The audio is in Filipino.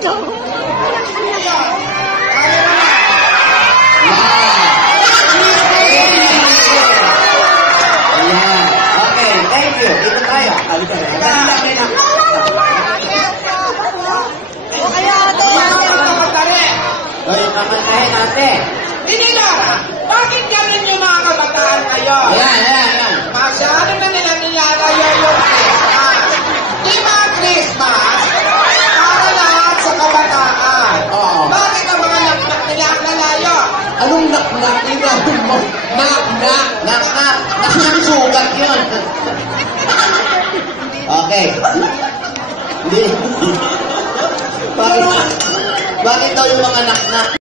daw. Okay, thank you. Dito tayo. Halika na. Kamantahin natin. Hindi na! Bakit ganun yung mga kabataan kayo? Ayan. Masyado na nila nilalayo yung Christmas. Di ba Christmas? Para lahat sa kabataan. Oo. Bakit ang mga naknak nila ang lalayo? Anong naknak? Tingnan mo. Naknak. Naknak sugat yun. Okay. Hindi. Bakit daw yung mga naknak?